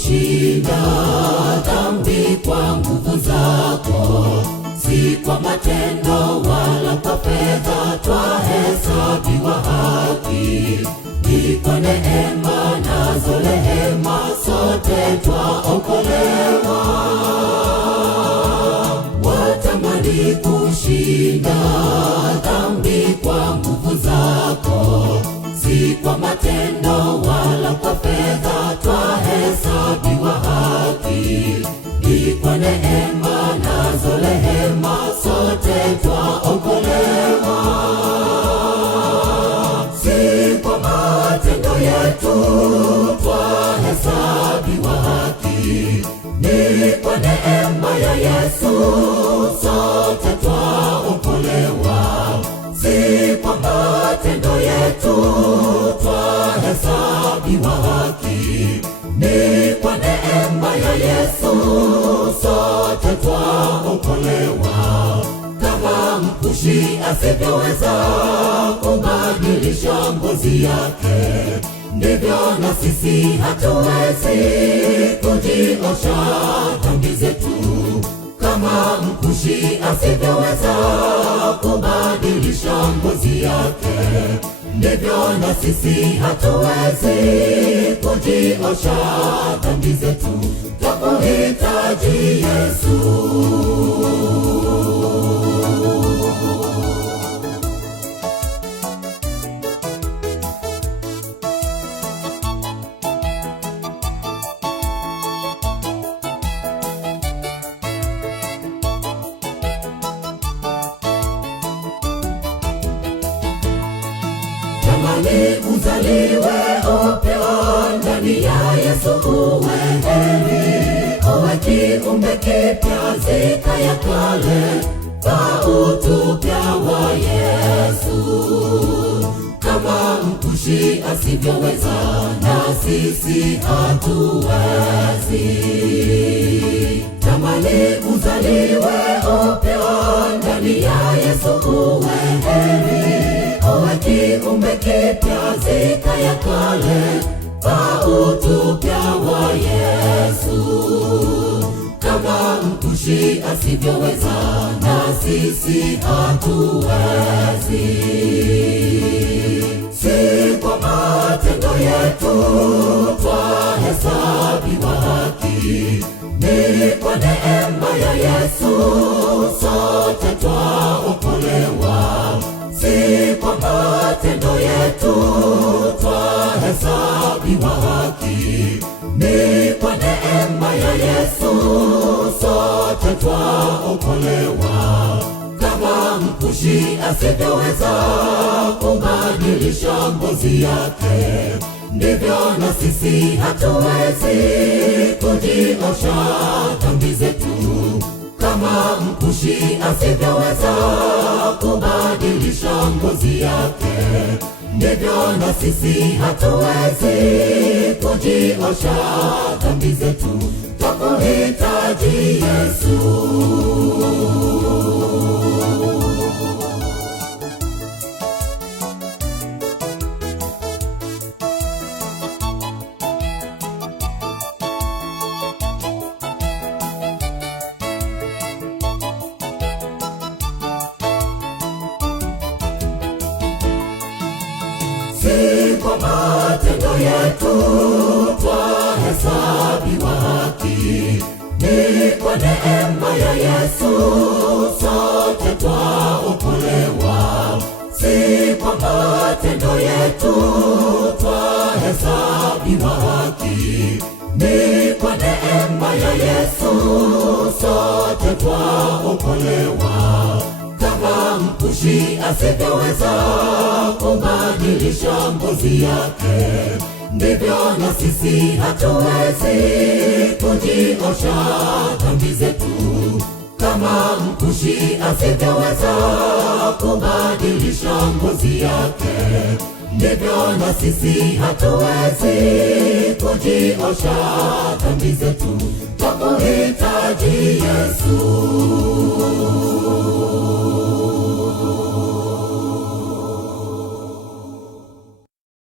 kushinda dhambi kwa nguvu zako, si kwa matendo wala kwa fedha twahesabiwa haki. Ni kwa neema nazo rehema sote twaokolewa. Watamani kushinda dhambi kwa nguvu zako, si kwa matendo wala kwa fedha twahesabiwa haki. Ni kwa neema nazo rehema sote twaokolewa. Si kwa matendo yetu twahesabiwa haki, ni kwa neema ya Yesu sote twaokolewa. Si kwa matendo yetu twahesabiwa haki, ni kwa neema ya Yesu sote twaokolewa. Kama mkushi asivyoweza kubadilisha ngozi yake, ndivyo na sisi hatuwezi kujiosha dhambi zetu. Kama mkushi asivyoweza kubadilisha ngozi yake, ndivyo na sisi hatuwezi kujiosha dhambi zetu. Twakuhitaji Yesu. Tamani uzaliwe upya ndani ya Yesu, uwe heri, uwe kiumbe kipya, zika ya kale, vaa utu mpya wa Yesu. Kama mkushi asivyoweza, na sisi hatuwezi. Tamani uzaliwe upya ndani ya Yesu, uwe heri, uwe kiumbe kipya, zika ya kale, vaa utu mpya wa Yesu. Kama mkushi asivyoweza, na sisi hatuwezi. Si kwa matendo yetu twahesabiwa haki, ni kwa neema ya Yesu sote twaokolewa. Si kwa matendo yetu twahesabiwa haki, ni kwa neema ya Yesu sote twaokolewa. Kama mkushi asivyoweza kubadilisha ngozi yake, ndivyo na sisi hatuwezi kujiosha dhambi zetu. Kama mkushi asivyoweza kubadilisha ngozi yake, ndivyo na sisi hatuwezi kujiosha dhambi zetu. Twakuhitaji Yesu. Si kwa matendo yetu twahesabiwa haki, ni kwa neema ya Yesu sote twaokolewa. Si kwa matendo yetu twahesabiwa haki, ni kwa neema ya Yesu sote twaokolewa. Kama mkushi asivyoweza kubadilisha ngozi yake, ndivyo na sisi hatuwezi kujiosha dhambi zetu. Kama mkushi asivyoweza kubadilisha ngozi yake, ndivyo na sisi hatuwezi kujiosha dhambi zetu. Twakuhitaji Yesu.